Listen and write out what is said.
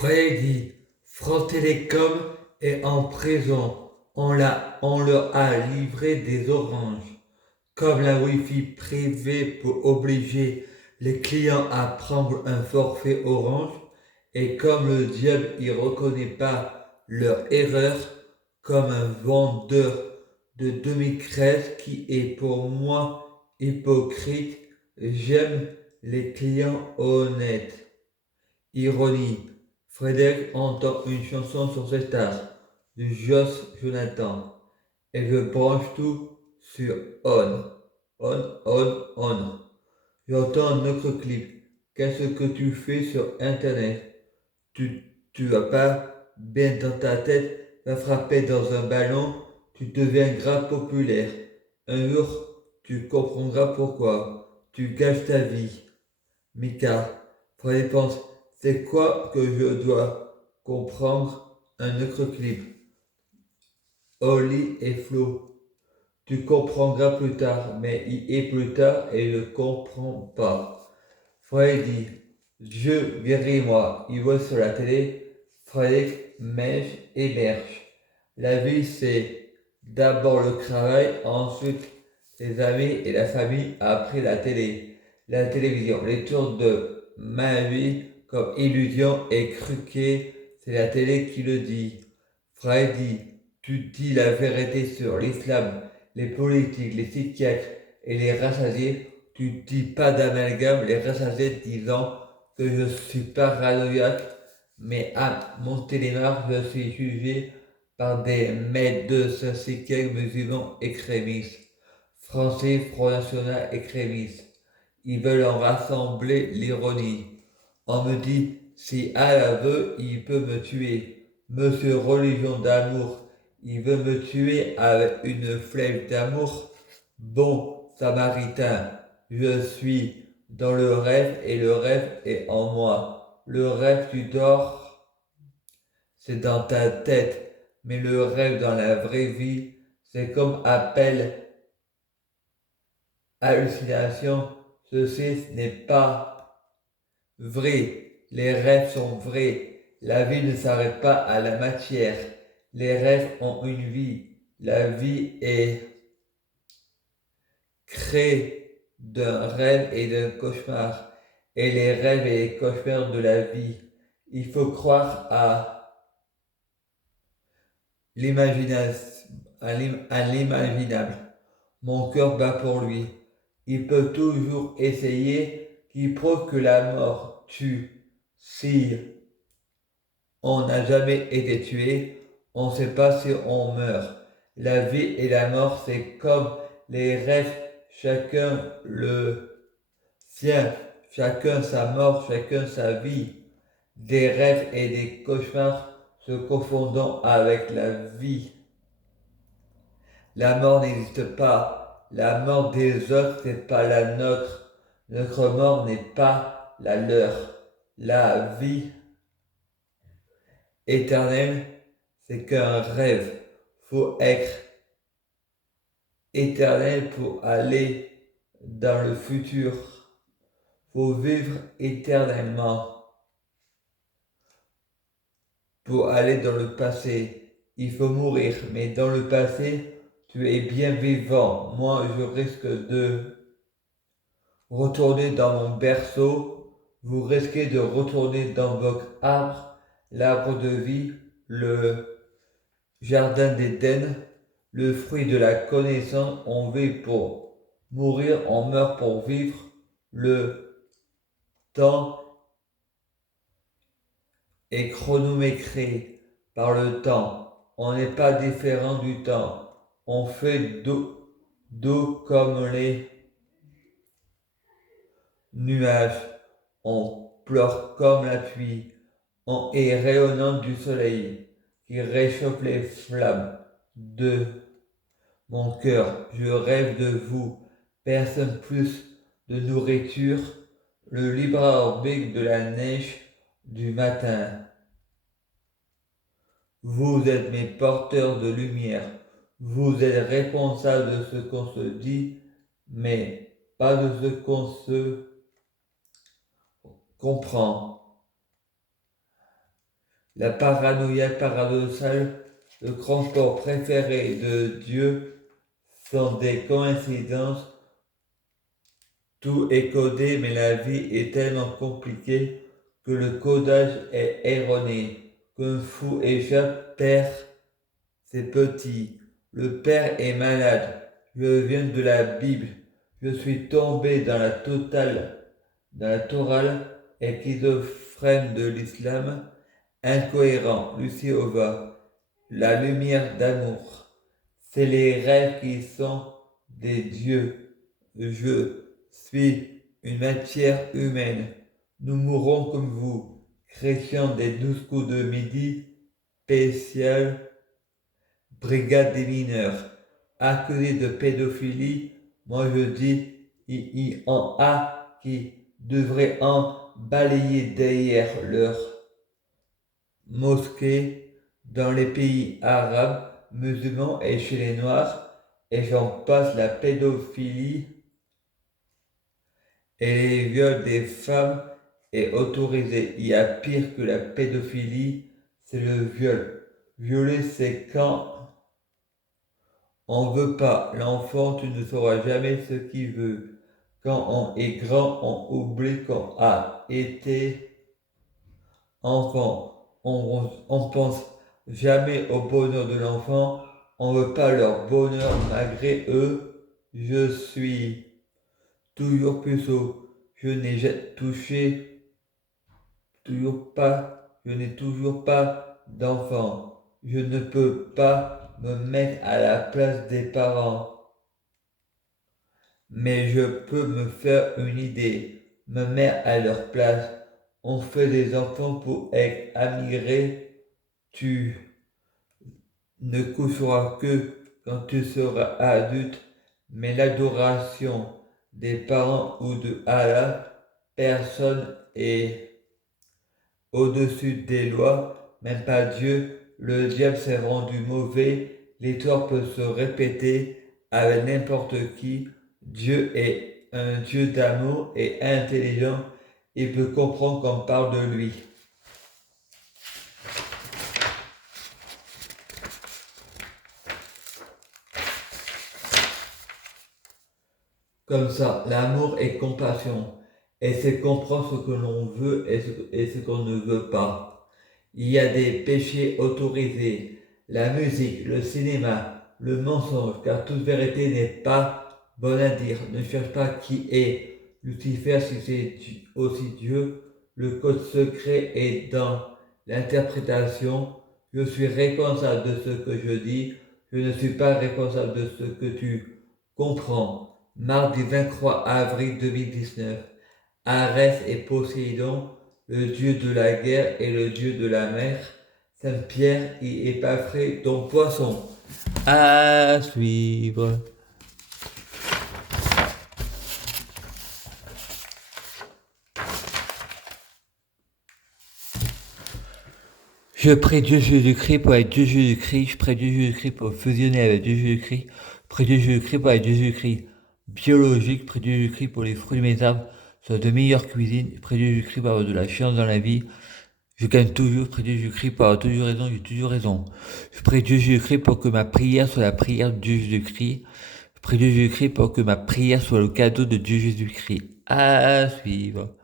Freddy, France Télécom est en prison. On leur a livré des oranges. Comme la Wi-Fi privée pour obliger les clients à prendre un forfait orange, et comme le diable ne reconnaît pas leur erreur, comme un vendeur de demi-crèche qui est pour moi hypocrite, j'aime les clients honnêtes. Ironie. Frédéric entend une chanson sur ses stars de Joss Jonathan et je branche tout sur On. On. J'entends un autre clip. Qu'est-ce que tu fais sur Internet? Tu vas pas bien dans ta tête, va frapper dans un ballon, tu deviens grave populaire. Un jour, tu comprendras pourquoi. Tu gâches ta vie. Mika, Freddy pense, c'est quoi que je dois comprendre? Un autre clip. Oli et Flo. Tu comprendras plus tard, mais il est plus tard et je ne comprends pas. Freddy, Dieu guéris-moi, il voit sur la télé, Frédéric Mèche et Berche. La vie, c'est d'abord le travail, ensuite les amis et la famille, après la télé. La télévision, les tours de ma vie comme illusion et cruquet, c'est la télé qui le dit. Freddy, tu dis la vérité sur l'islam, les politiques, les psychiatres et les rassasiés. Tu dis pas d'amalgame, les rassasiés disant que je suis paranoïaque, mais à Montélimar, je suis jugé par des maîtres de psychiatres musulmans extrémistes, français, Front National extrémistes. Ils veulent en rassembler l'ironie. On me dit, si Allah veut, il peut me tuer. Monsieur Religion d'amour, il veut me tuer avec une flèche d'amour. Bon samaritain, je suis dans le rêve et le rêve est en moi. Le rêve, tu dors, c'est dans ta tête, mais le rêve dans la vraie vie, c'est comme appel, hallucination. Ceci n'est pas vrai. Les rêves sont vrais. La vie ne s'arrête pas à la matière. Les rêves ont une vie. La vie est créée d'un rêve et d'un cauchemar. Et les rêves et les cauchemars de la vie. Il faut croire à l'imaginable. Mon cœur bat pour lui. Il peut toujours essayer, qui prouve que la mort tue. Si on n'a jamais été tué, on ne sait pas si on meurt. La vie et la mort, c'est comme les rêves, chacun le sien, chacun sa mort, chacun sa vie. Des rêves et des cauchemars se confondant avec la vie. La mort n'existe pas. La mort des autres n'est pas la nôtre. Notre mort n'est pas la leur. La vie éternelle, c'est qu'un rêve. Faut être éternel pour aller dans le futur. Faut vivre éternellement pour aller dans le passé. Il faut mourir, mais dans le passé, tu es bien vivant. Moi, je risque de retourner dans mon berceau, vous risquez de retourner dans votre arbre, l'arbre de vie, le jardin d'Éden, le fruit de la connaissance. On vit pour mourir, on meurt pour vivre. Le temps est chronométré par le temps. On n'est pas différent du temps. On fait d'eau comme les nuages. On pleure comme la pluie. On est rayonnant du soleil qui réchauffe les flammes de mon cœur. Je rêve de vous. Personne plus de nourriture. Le libre arbitre de la neige du matin. Vous êtes mes porteurs de lumière. Vous êtes responsables de ce qu'on se dit, mais pas de ce qu'on se comprend. la paranoïa paradoxale, le transport préféré de Dieu sont des coïncidences. Tout est codé, mais la vie est tellement compliquée que le codage est erroné. Qu'un fou échappe, perd ses petits. Le père est malade. Je viens de la Bible. Je suis tombé dans la Torah schizophrène de l'islam, incohérent, Luciova, la lumière d'amour. C'est les rêves qui sont des dieux. Je suis une matière humaine. Nous mourrons comme vous, chrétiens des 12 coups de midi, spécial, brigade des mineurs, accusés de pédophilie. Moi je dis, il y en a qui devraient en balayer derrière leur mosquée dans les pays arabes, musulmans et chez les noirs, et j'en passe. La pédophilie et les viols des femmes est autorisé. Il y a pire que la pédophilie, c'est le viol. Violer, c'est quand on veut pas. L'enfant, tu ne sauras jamais ce qu'il veut. Quand on est grand, on oublie qu'on a été enfant. On pense jamais au bonheur de l'enfant. On veut pas leur bonheur malgré eux. Je suis toujours puceau. Je n'ai touché je n'ai toujours pas d'enfant. Je ne peux pas me mettre à la place des parents. Mais je peux me faire une idée, me mettre à leur place. On fait des enfants pour être admirés. Tu ne coucheras que quand tu seras adulte, mais l'adoration des parents ou de Allah, personne est au-dessus des lois, même pas Dieu. Le diable s'est rendu mauvais, l'histoire peut se répéter avec n'importe qui. Dieu est un Dieu d'amour et intelligent, il peut comprendre qu'on parle de lui. Comme ça, l'amour est compassion, et c'est comprendre ce que l'on veut et ce qu'on ne veut pas. Il y a des péchés autorisés, la musique, le cinéma, le mensonge, car toute vérité n'est pas bonne à dire. Ne cherche pas qui est Lucifer si c'est aussi Dieu. Le code secret est dans l'interprétation. Je suis responsable de ce que je dis. Je ne suis pas responsable de ce que tu comprends. Mardi 23 avril 2019. Arès et Poséidon, le dieu de la guerre et le dieu de la mer. Saint-Pierre y est pas frais ton poisson. À suivre. Je prie Dieu Jésus-Christ pour être Dieu Jésus-Christ. Je prie Dieu Jésus-Christ pour fusionner avec Dieu Jésus-Christ. Je prie Dieu Jésus-Christ pour être Dieu Jésus-Christ biologique. Je prie Dieu Jésus-Christ pour les fruits de mes arbres soit de meilleure cuisine. Je prie Dieu Jésus-Christ pour avoir de la chance dans la vie. Je gagne toujours, je prie Dieu Jésus-Christ pour avoir toujours raison, j'ai toujours raison. Je prie Dieu Jésus-Christ pour que ma prière soit la prière de Dieu Jésus-Christ. Je prie Dieu Jésus-Christ pour que ma prière soit le cadeau de Dieu Jésus-Christ. À suivre.